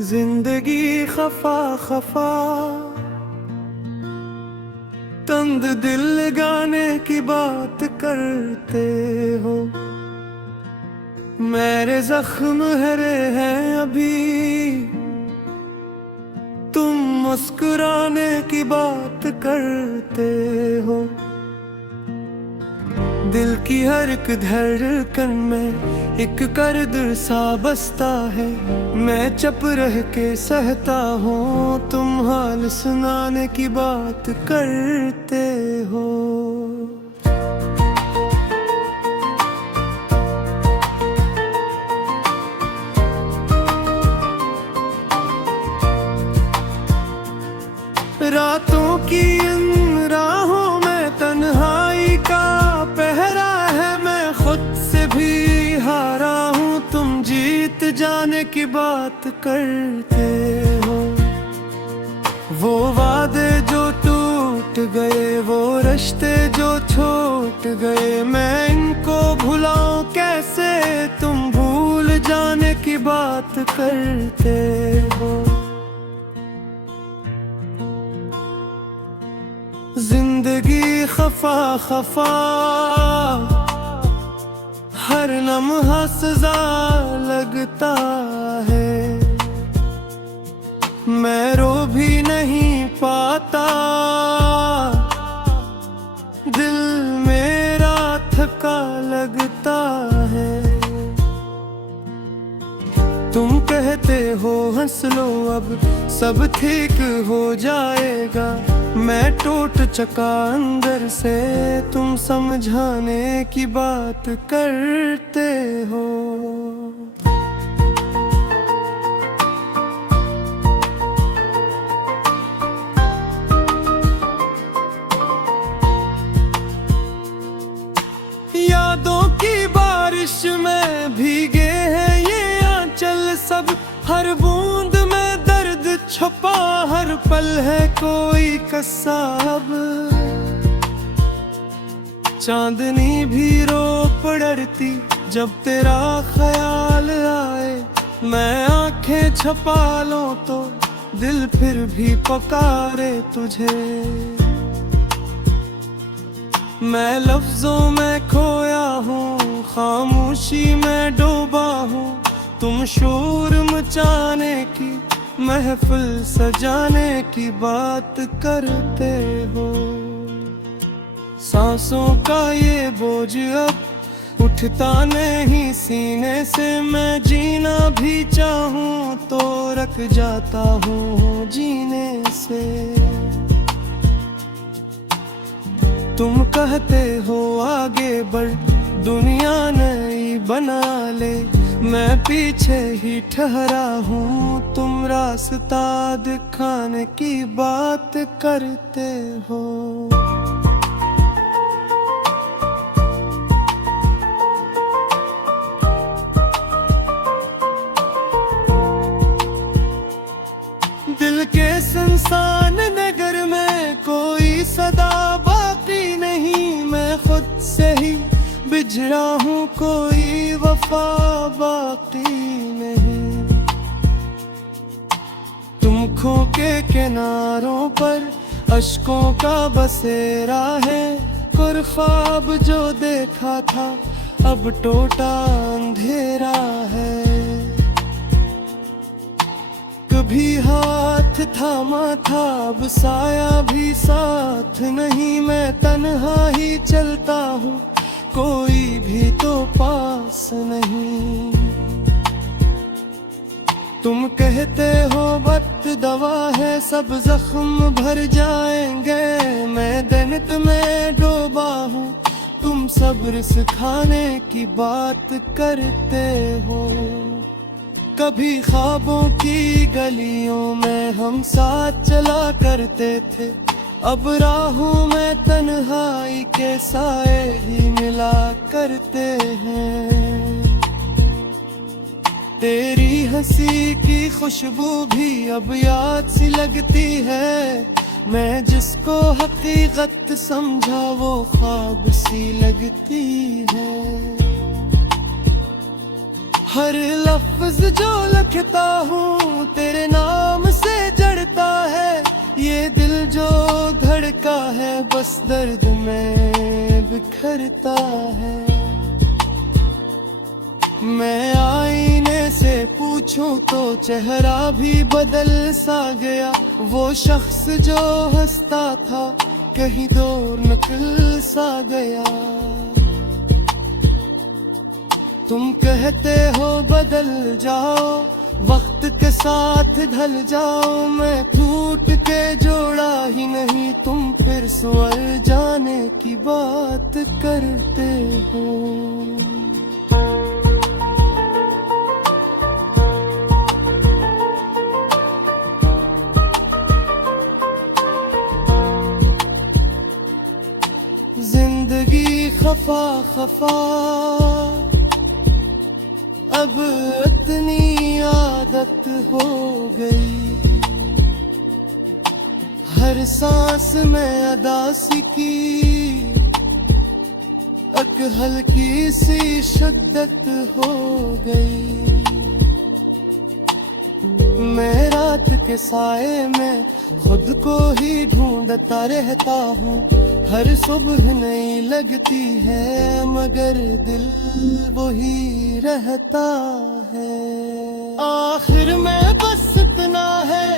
जिंदगी खफा खफा तंग दिल गाने की बात करते हो। मेरे जख्म हरे हैं अभी, तुम मुस्कुराने की बात करते हो। दिल की हर एक धड़कन में एक कर्द सा बसता है। मैं चुप रह के सहता हूँ, तुम हाल सुनाने की बात करते हो। रातों की इन राहों में तन्हाई का पहरा है। मैं खुद से भी हारा हूँ, तुम जीत जाने की बात करते हो। वो वादे जो टूट गए, वो रिश्ते जो छूट गए, मैं इनको भुलाऊं कैसे, तुम भूल जाने की बात करते हो। जिंदगी खफा खफा हर लम्हा सजा लगता है। मैं रो भी नहीं पाता, दिल मेरा थका लगता है। तुम कहते हो हंस लो अब सब ठीक हो जाएगा। मैं टूट चका अंदर से, तुम समझाने की बात करते हो। यादों की बारिश में भीगे हैं ये आंचल सब। हर बूंद में दर्द छुपा, हर पल है कोई कसाब। चांदनी भी रो पड़ती जब तेरा ख्याल आए। मैं आंखें छुपा लूं तो दिल फिर भी पुकारे तुझे। मैं लफ्जों में खोया हूँ, खामोशी में डूबा हूँ। तुम शोर मचाने की, महफिल सजाने की बात करते हो। सांसों का ये बोझ अब उठता नहीं सीने से। मैं जीना भी चाहूँ तो रख जाता हूँ जीने से। तुम कहते हो आगे बढ़, दुनिया नई बना ले। मैं पीछे ही ठहरा हूँ, तुम रास्ता दिखाने की बात करते हो। दिल के सुनसान नगर में कोई सदा बाकी नहीं। मैं खुद से ही बिछड़ा हूँ, कोई वफा बाकी नहीं। तुम खो के किनारों पर अश्कों का बसेरा है। कुर ख्वाब जो देखा था अब टूटा अंधेरा है। कभी हाथ थामा था अब साया भी साथ नहीं। मैं तन्हा ही चलता हूँ, कोई भी तो पास नहीं। तुम कहते हो वक्त दवा है, सब जख्म भर जाएंगे। मैं दर्द में डूबा हूँ, तुम सब्र सिखाने की बात करते हो। कभी ख्वाबों की गलियों में हम साथ चला करते थे। अब राहों में तन्हाई के साए ही मिला करते हैं। तेरी हंसी की खुशबू भी अब याद सी लगती है। मैं जिसको हकीकत समझा वो ख्वाब सी लगती है। हर लफ्ज जो लिखता हूँ तेरे नाम से जड़ता है। ये दिल जो धड़का है बस दर्द में बिखरता है। मैं आईने से पूछूं तो चेहरा भी बदल सा गया। वो शख्स जो हंसता था कहीं दूर निकल सा गया। तुम कहते हो बदल जाओ, वक्त के साथ ढल जाओ। मैं टूट के जोड़ा ही नहीं, तुम फिर स्वर जाने की बात करते हो। जिंदगी खफा खफा अब इतनी आदत हो गई। हर सांस में अदासी की एक हल्की सी शिद्दत हो गई। मैं रात के साए में खुद को ही ढूंढता रहता हूँ। हर सुबह नई लगती है मगर दिल वही रहता है। आखिर में बस इतना है,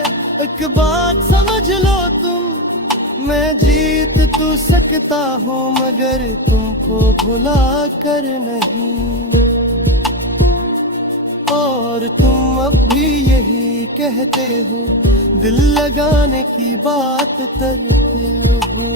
एक बात समझ लो तुम। मैं जीत तो सकता हूँ मगर तुमको भुला कर नहीं। और तुम अब भी यही कहते हो, दिल लगाने की बात करते हो।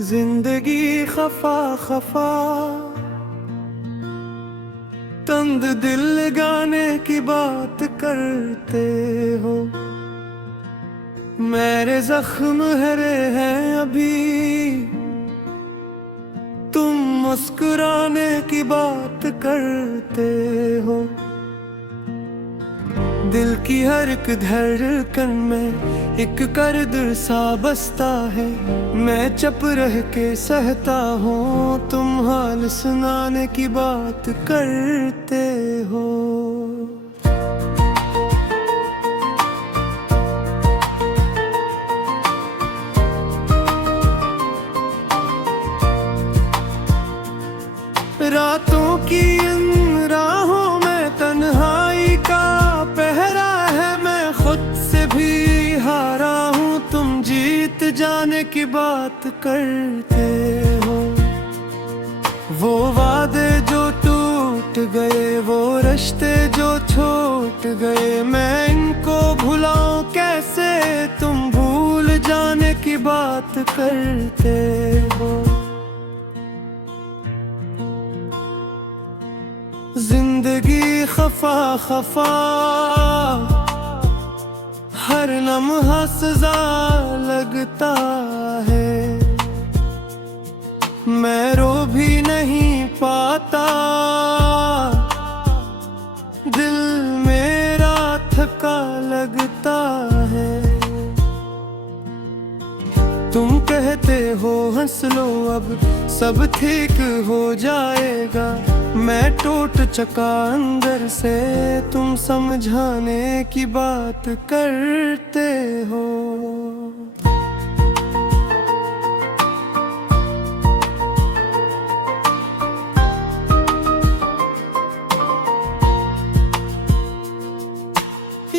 जिंदगी खफा खफा तंग दिल लगाने की बात करते हो। मेरे जख्म हरे हैं अभी, तुम मुस्कुराने की बात करते हो। दिल की हर एक धड़कन में एक कर्द सा बसता है। मैं चुप रह के सहता हूँ, तुम हाल सुनाने की बात करते हो। रातों की इन राहों में तन्हाई का पहरा है। मैं खुद से भी हारा हूँ, तुम जीत जाने की बात करते हो। वो वादे जो टूट गए, वो रिश्ते जो छूट गए, मैं इनको भुलाऊं कैसे, तुम भूल जाने की बात करते हो। जिंदगी खफा खफा हर लम्हा सजा लगता है। मैं रो भी नहीं पाता, दिल मेरा थका लगता है। तुम कहते हो हंस लो अब सब ठीक हो जाएगा। मैं टूट चका अंदर से, तुम समझाने की बात करते हो।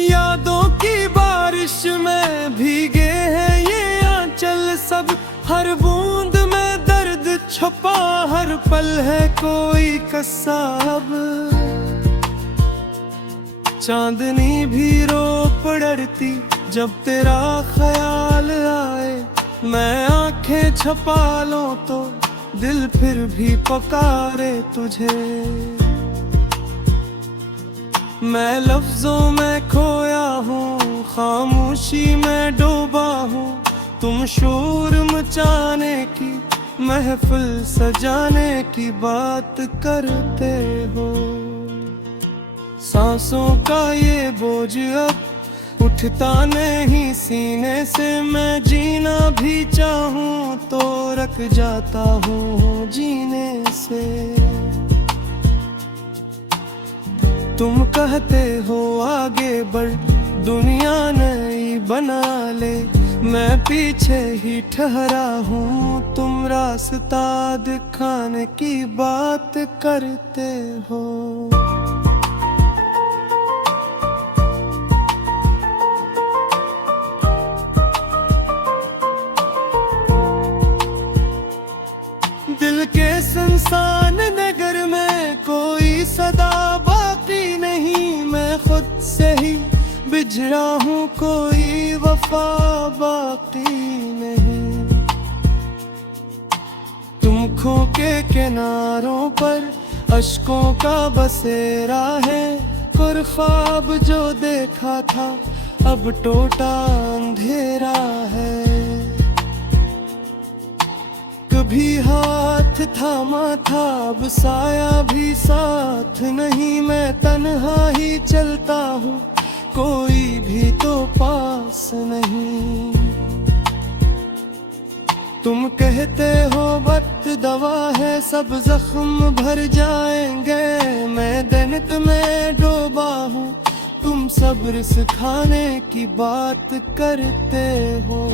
यादों की बारिश में भीगे हैं ये आंचल सब। हर बूंद में दर्द छुपा, हर पल है कोई कसाब। चांदनी भी रो पड़ती जब तेरा ख्याल आए। मैं आंखें छुपा लूं तो दिल फिर भी पुकारे तुझे। मैं लफ्जों में खोया हूँ, खामोशी में डूबा हूँ। तुम शोर मचाने की महफिल सजाने की बात करते हो। सांसों का ये बोझ अब उठता नहीं सीने से, मैं जीना भी चाहूं तो रख जाता हूँ जीने से। तुम कहते हो आगे बढ़ दुनिया नई बना ले, मैं पीछे ही ठहरा हूँ, तुम रास्ता दिखाने की बात करते हो। दिल के सुनसान नगर में कोई सदा बाकी नहीं, मैं खुद से ही बिछड़ा हूँ, कोई वफा बाकी नहीं। तुम खो के किनारों पर अश्कों का बसेरा है, कुर ख्वाब जो देखा था अब टूटा अंधेरा है। कभी हाथ थामा था अब साया भी साथ नहीं, मैं तन्हा ही चलता हूँ कोई भी तो पास नहीं। तुम कहते हो वक्त दवा है सब जख्म भर जाएंगे, मैं दनत में डूबा हूँ, तुम सब्र सिखाने की बात करते हो।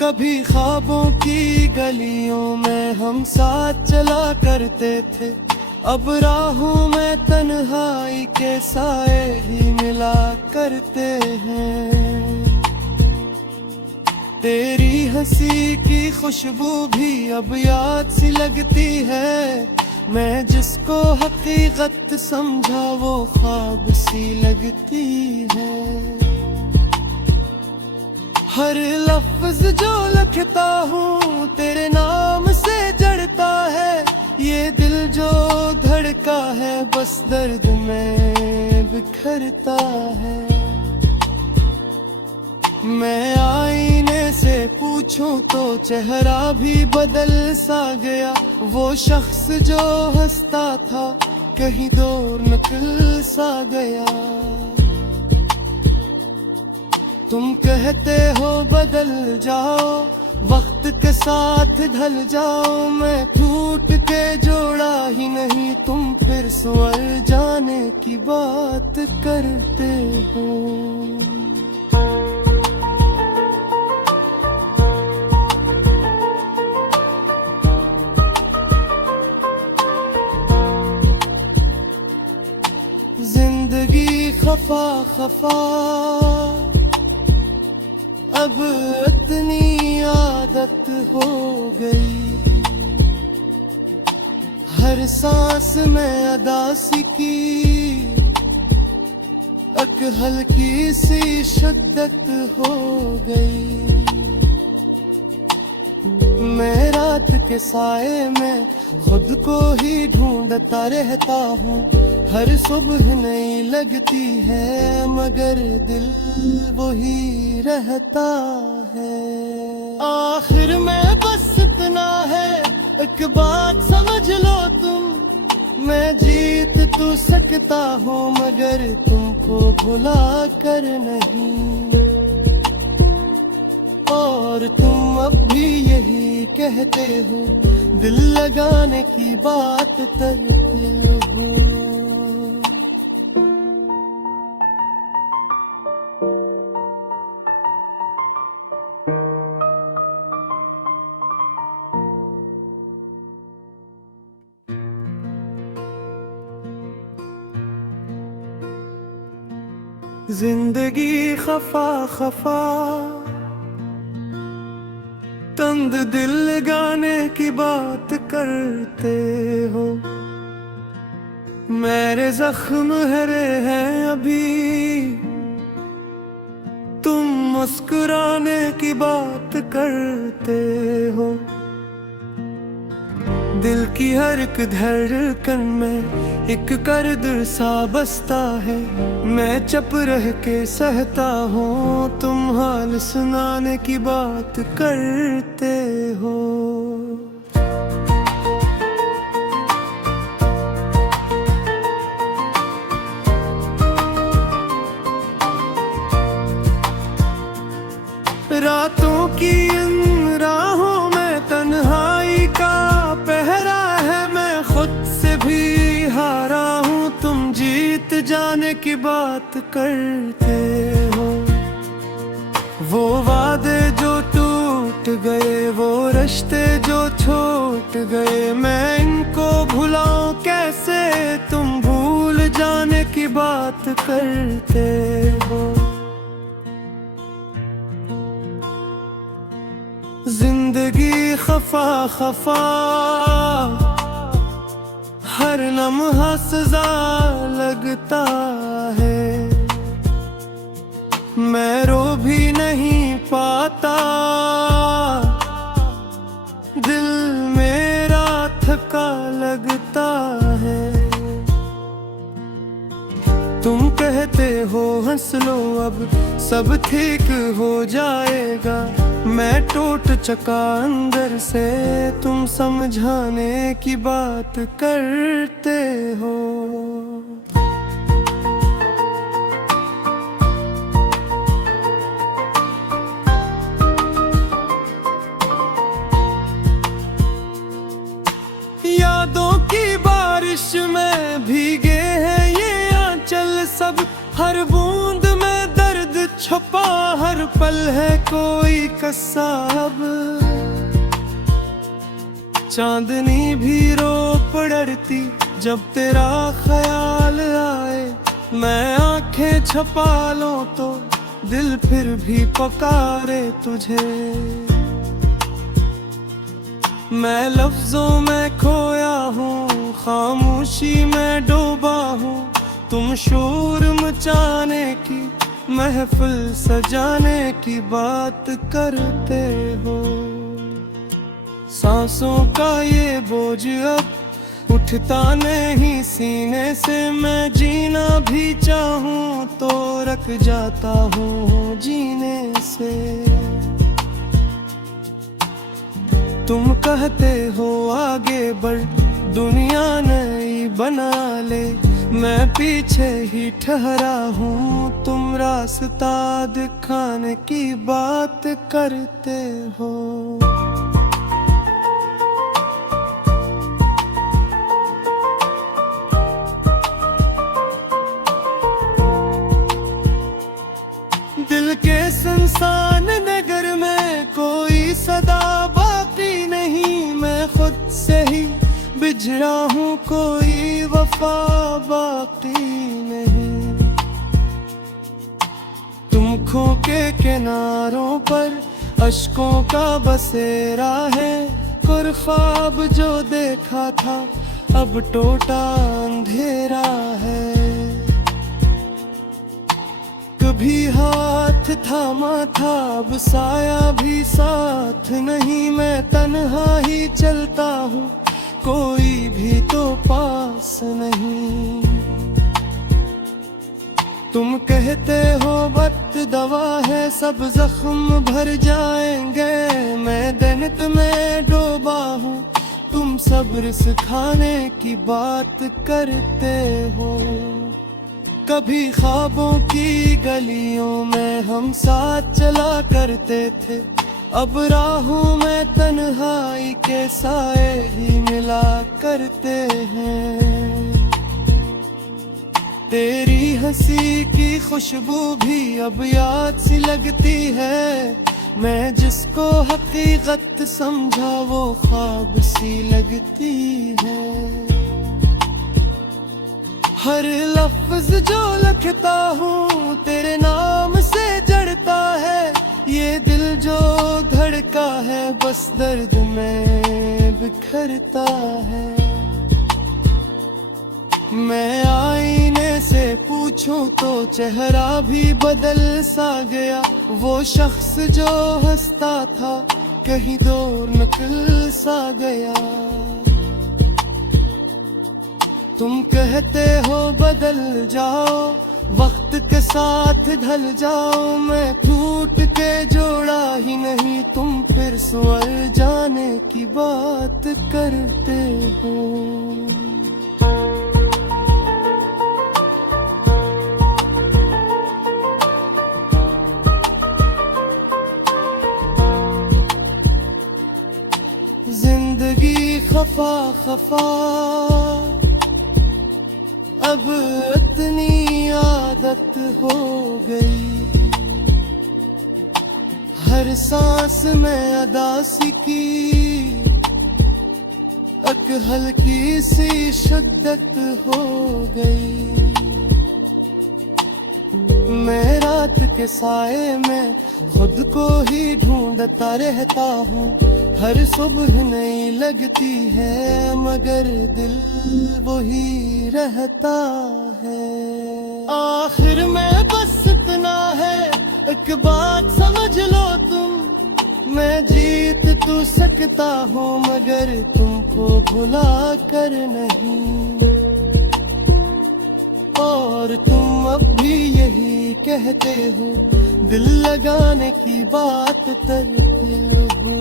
कभी ख्वाबों की गलियों में हम साथ चला करते थे, अब राहों में तन्हाई के साए ही मिला करते हैं। तेरी हंसी की खुशबू भी अब याद सी लगती है, मैं जिसको हकीकत समझा वो ख्वाब सी लगती है। हर लफ्ज जो लिखता हूँ तेरे नाम से जड़ता है, ये दिल जो धड़का है बस दर्द में बिखरता है। मैं आईने से पूछूं तो चेहरा भी बदल सा गया, वो शख्स जो हंसता था कहीं दूर निकल सा गया। तुम कहते हो बदल जाओ वक्त के साथ ढल जाओ, मैं टूट के जोड़ा ही नहीं, तुम फिर स्वर जाने की बात करते हो। जिंदगी खफा खफा अब इतनी आदत हो गई, हर सांस में अदासी की एक हल्की सी शिद्दत हो गई। मैं रात के साए में खुद को ही ढूंढता रहता हूँ, हर सुबह नई लगती है मगर दिल वही रहता है। आखिर में बस इतना है एक बात समझ लो तुम, मैं जीत तो सकता हूँ मगर तुमको भुला कर नहीं। और तुम अब भी यही कहते हो दिल लगाने की बात करते हो। जिंदगी खफा खफा तंग दिल लगाने की बात करते हो, मेरे जख्म हरे हैं अभी, तुम मुस्कुराने की बात करते हो। दिल की हर एक धड़कन में एक कर्द सा बसता है, मैं चुप रह के सहता हूँ, तुम हाल सुनाने की बात करते हो। की बात करते हो। वो वादे जो टूट गए, वो रिश्ते जो छूट गए, मैं इनको भुलाऊं कैसे, तुम भूल जाने की बात करते हो। जिंदगी खफा खफा, हर लम्हा सजा लगता है। मैं रो भी नहीं पाता, दिल मेरा थका लगता है। तुम कहते हो हंस लो अब सब ठीक हो जाएगा, मैं टूट चका अंदर से, तुम समझाने की बात करते हो। यादों की बारिश में भीगे हैं ये आंचल सब, हर बूंद में दर्द छुपा, हर पल है कोई कसाब। चांदनी भी रो पड़ती जब तेरा ख्याल आए, मैं आंखें छुपा लूं तो दिल फिर भी पुकारे तुझे। मैं लफ्जों में खोया हूँ, खामोशी में डूबा हूँ, तुम शोर मचाने की, महफिल सजाने की बात करते हो। सांसों का ये बोझ अब उठता नहीं सीने से, मैं जीना भी चाहूँ तो रख जाता हूँ जीने से। तुम कहते हो आगे बढ़ दुनिया नई बना ले, मैं पीछे ही ठहरा हूँ, तुम रास्ता दिखाने की बात करते हो। दिल के सुनसान नगर में कोई सदा बाकी नहीं, मैं खुद से ही बिछड़ा हूँ, कोई वफा बाकी नहीं। तुम खो के किनारों पर अश्कों का बसेरा है, कुर ख्वाब जो देखा था अब टूटा अंधेरा है। कभी हाथ थामा था अब साया भी साथ नहीं, मैं तन्हा ही चलता हूँ कोई भी तो पास नहीं। तुम कहते हो वक्त दवा है सब जख्म भर जाएंगे, मैं दर्द में डूबा हूँ, तुम सब्र सिखाने की बात करते हो। कभी ख्वाबों की गलियों में हम साथ चला करते थे, अब राहों में तन्हाई के साए ही मिला करते हैं। तेरी हंसी की खुशबू भी अब याद सी लगती है, मैं जिसको हकीकत समझा वो ख्वाब सी लगती है। हर लफ्ज जो लिखता हूँ तेरे नाम से जड़ता है, ये दिल जो धड़का है बस दर्द में बिखरता है। मैं आईने से पूछूं तो चेहरा भी बदल सा गया, वो शख्स जो हंसता था कहीं दूर निकल सा गया। तुम कहते हो बदल जाओ वक्त के साथ ढल जाओ, मैं टूट के जोड़ा ही नहीं, तुम फिर स्वर जाने की बात करते हो। जिंदगी खफा खफा अब इतनी आदत हो गई। हर सांस में अदासी की एक हल्की सी शिद्दत हो गई। मैं रात के साए में खुद को ही ढूंढता रहता हूँ। हर सुबह नई लगती है मगर दिल वही रहता है। आखिर में बस इतना है, एक बात समझ लो तुम, मैं जीत तो सकता हूँ मगर तुमको भुला कर नहीं। और तुम अब भी यही कहते हो, दिल लगाने की बात करते हो।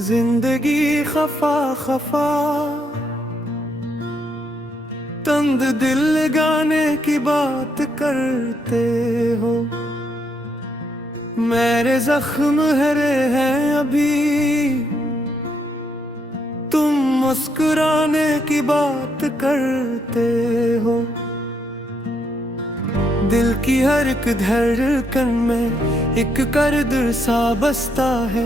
जिंदगी खफा खफा तंग दिल लगाने की बात करते हो। मेरे जख्म हरे हैं अभी, तुम मुस्कुराने की बात करते हो। दिल की हर एक धड़कन में एक कर्द सा बसता है।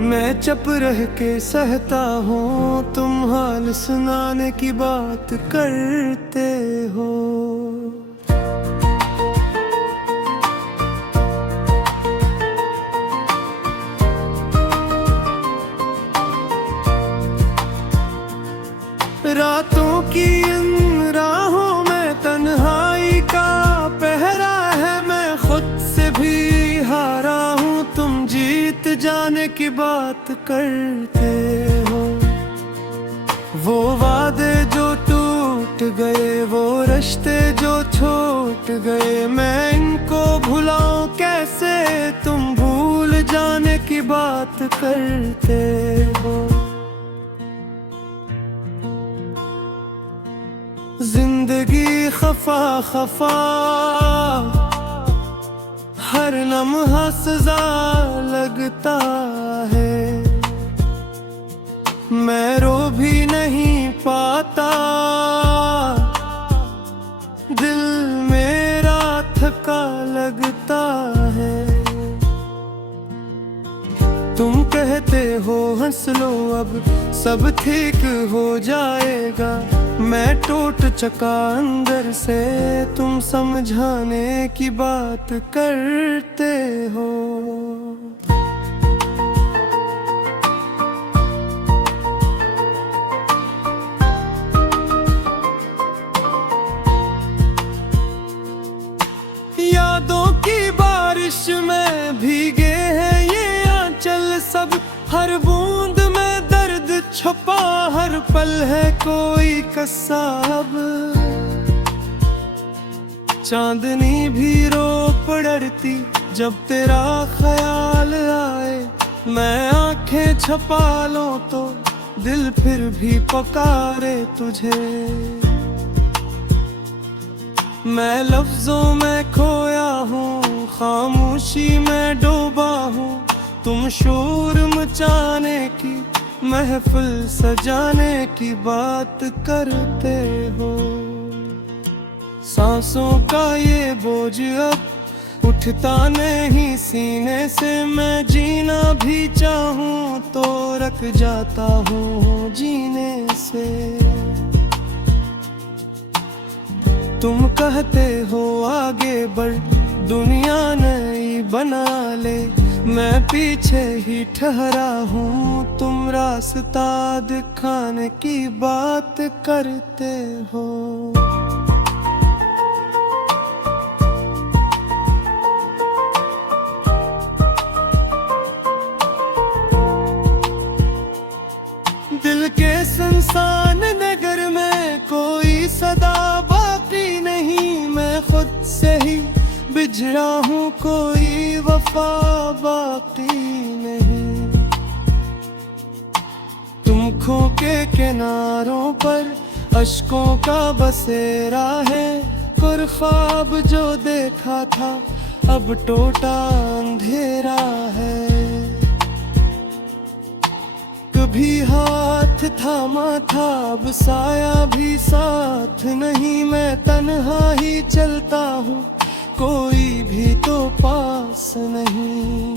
मैं चुप रह के सहता हूँ, तुम हाल सुनाने की बात करते हो। रातों की इन राहों में तन्हाई का पहरा है। मैं खुद से भी हारा हूँ, तुम जीत जाने की बात करते हो। वो वादे जो टूट गए, वो रिश्ते जो छूट गए, मैं इनको भुलाऊं कैसे, तुम भूल जाने की बात करते हो। जिंदगी खफा खफा हर लम्हा सजा लगता है। मैं रो भी नहीं पाता, दिल मेरा थका लगता है। तुम कहते हो हंस लो अब सब ठीक हो जाएगा। मैं टूट चका अंदर से, तुम समझाने की बात करते हो। यादों की बारिश में भीगे हैं ये आंचल सब। हर बूंद में दर्द छुपा, हर पल है कोई कसाब। चांदनी भी रो पड़ती जब तेरा ख्याल आए। मैं आंखें छुपा लूं तो दिल फिर भी पुकारे तुझे। मैं लफ्जों में खोया हूँ, खामोशी में डूबा हूँ। तुम शोर मचाने की, महफिल सजाने की बात करते हो। सांसों का ये बोझ अब उठता नहीं सीने से। मैं जीना भी चाहूँ तो रख जाता हूँ जीने से। तुम कहते हो आगे बढ़, दुनिया नई बना ले। मैं पीछे ही ठहरा हूँ, तुम रास्ता दिखाने की बात करते हो। दिल के सुनसान नगर में कोई सदा बाकी नहीं। मैं खुद से ही बिछड़ा हूँ, कोई वफा बाकी नहीं। तुम खो के किनारों पर अश्कों का बसेरा है, और ख्वाब जो देखा था अब टोटा अंधेरा है। कभी हाथ थामा था, अब साया भी साथ नहीं। मैं तन्हा ही चलता हूँ, कोई भी तो पास नहीं।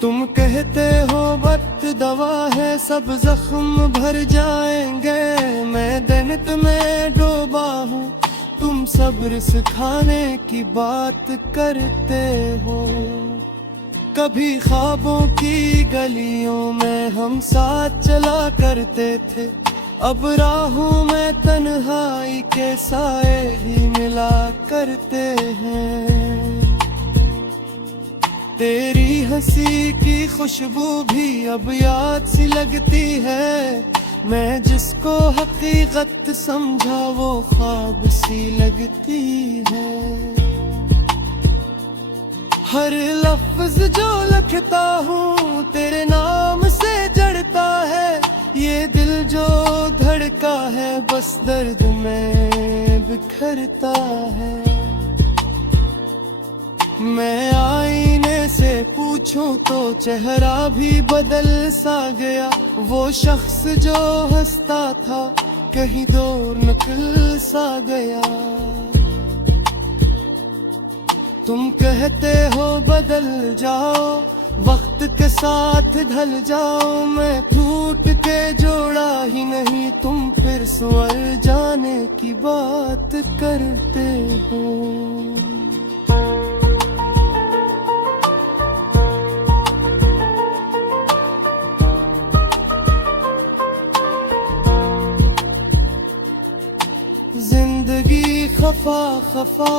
तुम कहते हो वक्त दवा है, सब जख्म भर जाएंगे। मैं दर्द में डूबा हूँ, तुम सब्र सिखाने की बात करते हो। कभी ख्वाबों की गलियों में हम साथ चला करते थे, अब राहों में तन्हाई के साए ही मिला करते हैं। तेरी हंसी की खुशबू भी अब याद सी लगती है। मैं जिसको हकीकत समझा वो ख्वाब सी लगती है। हर लफ्ज जो लिखता हूँ तेरे नाम से जड़ता है। ये दिल जो धड़का है बस दर्द में बिखरता है। मैं आईने से पूछूं तो चेहरा भी बदल सा गया। वो शख्स जो हंसता था कहीं दूर निकल सा गया। तुम कहते हो बदल जाओ, वक्त के साथ ढल जाओ। मैं टूट के जोड़ा ही नहीं, तुम फिर स्वर जाने की बात करते हो। जिंदगी खफा खफा